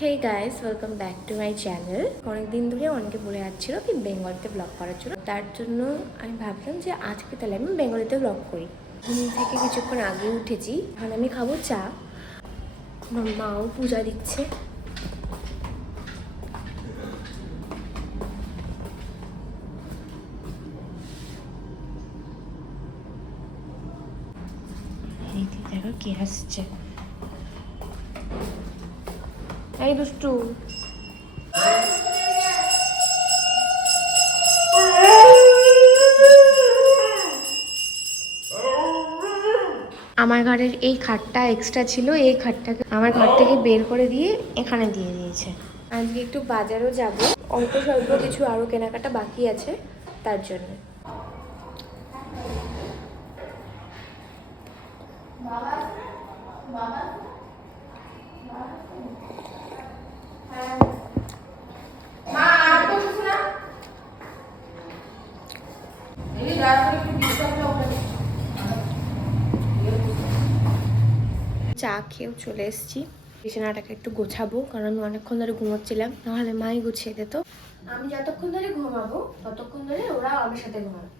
Hey guys, welcome back to my channel. অনেক দিন ধরে অনেকে বলে যাচ্ছিল কি বেঙ্গলিতে ব্লগ করার জন্য, তার জন্য আমি ভাবলাম যে আজকে তাহলে আমি বেঙ্গলিতে ব্লগ করি। ঘুম থেকে কিছুক্ষণ আগে উঠেছি, এখন আমি খাবো চা। আমার মাও পূজা দিচ্ছে। এই দেখো কে আসছে। এই দুষ্টু, আমার ঘরের এই খাটটা এক্সট্রা ছিল, এই খাটটাকে আমার ঘর থেকে বের করে দিয়ে এখানে দিয়ে দিয়েছে। আজকে একটু বাজারও যাব, অল্প স্বল্প কিছু আরও কেনাকাটা বাকি আছে, তার জন্য। চা খেয়েও চলে এসেছি। বিছানাটাকে একটু গোছাবো, কারণ আমি অনেকক্ষণ ধরে ঘুমোচ্ছিলাম, নাহলে মাই গুছিয়ে দিত। আমি যতক্ষণ ধরে ঘুমাবো ততক্ষণ ধরে ওরা আমার সাথে ঘুমাবে,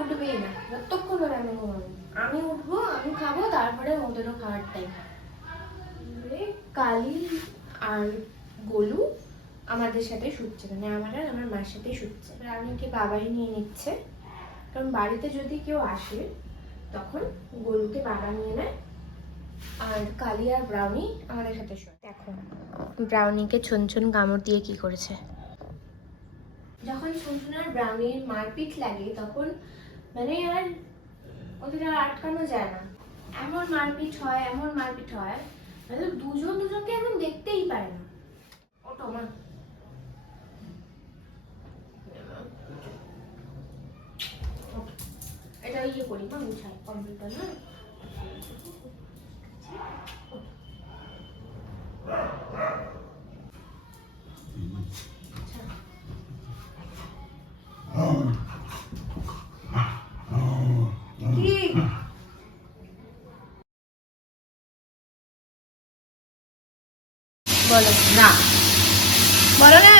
উঠবেই না যতক্ষণ ধরে আমি ঘুমাবো। আমি উঠবো, আমি খাবো, তারপরে ওদেরও খাওয়ার টাইম। কালি আর গোলু আমাদের সাথে শুচ্ছে, মানে আমার আর আমার মার সাথেই শুচ্ছে। রানীকে বাবাই নিয়ে নিচ্ছে, কারণ বাড়িতে যদি কেউ আসে তখন গোলুকে বাবা নিয়ে নেয়, আর কালি আর ব্রাউনি আমাদের সাথে শোয়। দেখো ব্রাউনিকে ছুনছুন কামড় দিয়ে কি করেছে। যখন ছুনছুন আর ব্রাউনির মারপিট লাগে তখন মানে আর ওদের আর আটকানো যায় না, এমন মারপিট হয়, এমন মারপিট হয়, মানে দুজন দুজনকে একদম দেখতেই পারে না। ওটো মা, এটা ইয়ে করি মা, গুছাই কম্পিউটার না। বলো না, বলো না,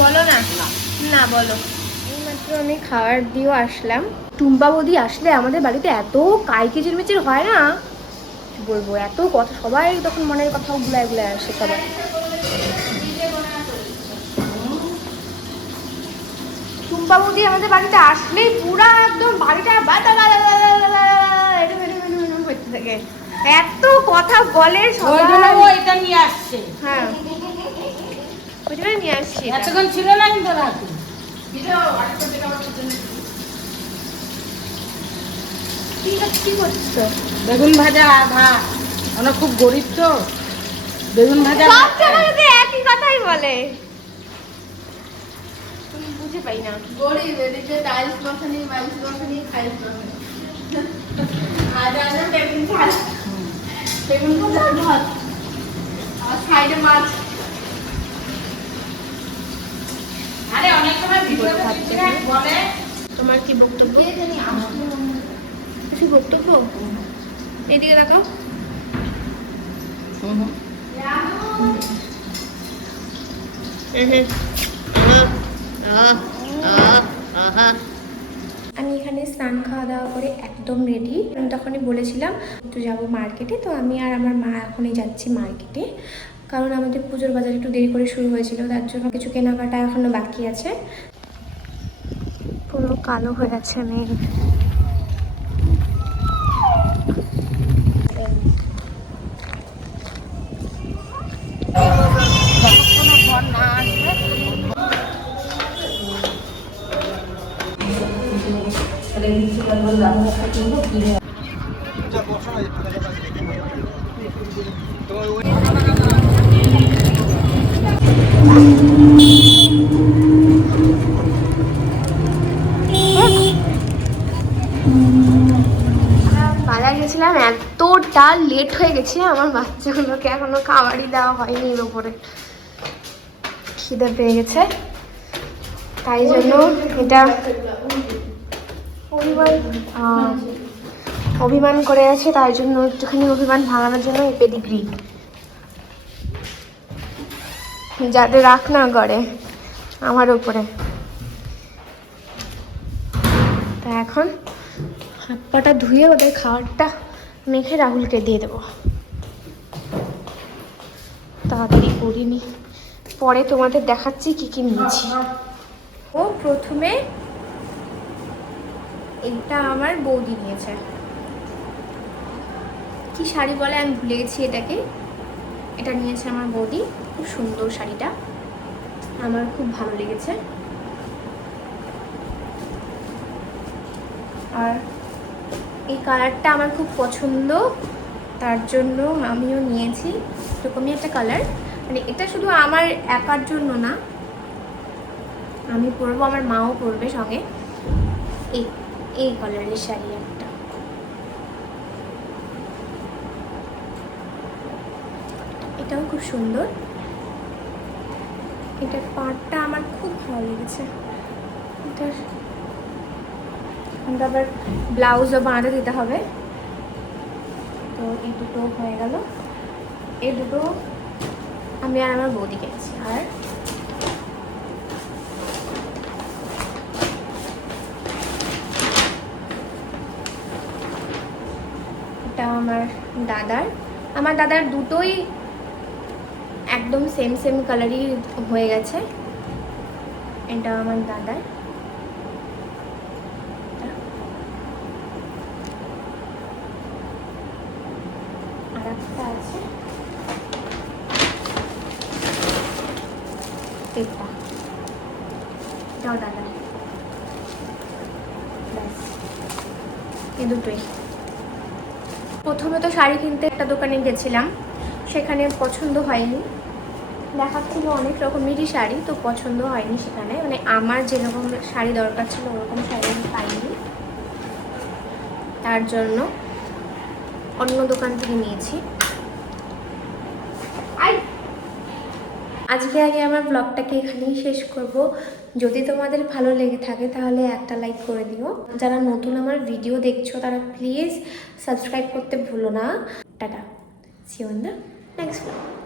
বলো না, না বলো। এইমাত্র আমি খাবার দিয়েও আসলাম। টুম্পা বৌদি আসলে আমাদের বাড়িতে এত কাই কিচিরমিচির হয় না বলবো, এত কথা, সবাই তখন মনের কথাও গুলায় গুলায় আসে সবাই। টুম্পা বৌদি আমাদের বাড়িতে আসলেই পুরা একদম বাড়িটা বাদা বাদা হতে থাকে, এত কথা বলে সবাই। এটা নিয়ে আসছে, হ্যাঁ ওই জন্য নিয়ে আসছি। এতক্ষণ ছিল না কিন্তু রাতে। কি করছো? বেগুন ভাজা আর ভাত। আমরা খুব গরিব তো, বেগুন ভাজা সব জায়গায় একই কথাই বলে, তুমি বুঝে পাই না। গরিব এদিকে টাইলস বসানি, মাইলস বসানি, খাইলস বসানি। আজ আজ বেগুন ভাত, বেগুন ভাজা আর ভাত, আর সাইডে মাছ। আরে অনেক সময় ভিডিও বলে। তোমার কি বক্তব্য? কিছু বক্তব্য? এদিকে দেখো। আমি এখানে স্নান খাওয়া দাওয়া করে একদম রেডি। আমি তখনই বলেছিলাম একটু যাবো মার্কেটে, তো আমি আর আমার মা এখনই যাচ্ছি মার্কেটে, কারণ আমাদের পুজোর বাজার একটু দেরি করে শুরু হয়েছিল, তার জন্য কিছু কেনাকাটা এখনো বাকি আছে। পুরো কালো হয়ে গেছে মেঘ। বাজার গেছিলাম, এতটা লেট হয়ে গেছে, আমার বাচ্চাগুলোকে এখনো খাবারই দেওয়া হয়নি। এর উপরে খিদে পেয়ে গেছে, তাই জন্য এটা অভিমান করে আছে, তাই জন্য একটুখানি অভিমান ভাঙানোর জন্য এই পেডিগ্রি। যাতে রাখ না করে আমার উপরে। তা এখন হাত পাটা ধুয়ে ওদের খাবারটা মেখে রাহুলকে দিয়ে দেবো। তাড়াতাড়ি করিনি, পরে তোমাদের দেখাচ্ছি কি কি নিয়েছি। ও প্রথমে এটা আমার বৌদি নিয়েছে, কি শাড়ি বলে আমি ভুলে গেছি এটাকে। এটা নিয়েছে আমার বৌদি, খুব সুন্দর শাড়িটা, আমার খুব ভালো লেগেছে। আর এই কালারটা আমার খুব পছন্দ, তার জন্য আমিও নিয়েছি এরকমই একটা কালার। মানে এটা শুধু আমার একার জন্য না, আমি পরবো, আমার মাও পরবে সঙ্গে। এই এই কালারের শাড়ি একটা, এটাও খুব সুন্দর। এটার পাড়টা আমার খুব ভালো লেগেছে। এটার আবার ব্লাউজও বাঁধা দিতে হবে। তো এই দুটো হয়ে গেল, এই দুটো আমি আর আমার বৌদি কিনেছি। আর এটা আমার দাদার দুটোই একদম সেম সেম কালারই হয়ে গেছে। এটা আমার দাদার, আর একটা আছে এটাও দাদার। ব্যাস, এই দুটোই। প্রথমে তো শাড়ি কিনতে একটা দোকানে গেছিলাম, সেখানে পছন্দ হয়নি, দেখাচ্ছিল অনেক রকমেরই শাড়ি, তো পছন্দ হয়নি সেখানে। মানে আমার যেরকম শাড়ি দরকার ছিল ওরকম শাড়ি আমি পাইনি, তার জন্য অন্য দোকান থেকে নিয়েছি। আজকে আগে আমার ব্লগটাকে এখানেই শেষ করব। যদি তোমাদের ভালো লেগে থাকে তাহলে একটা লাইক করে দিও। যারা নতুন আমার ভিডিও দেখছো তারা প্লিজ সাবস্ক্রাইব করতে ভুলো না। Tata, see you in the next blog.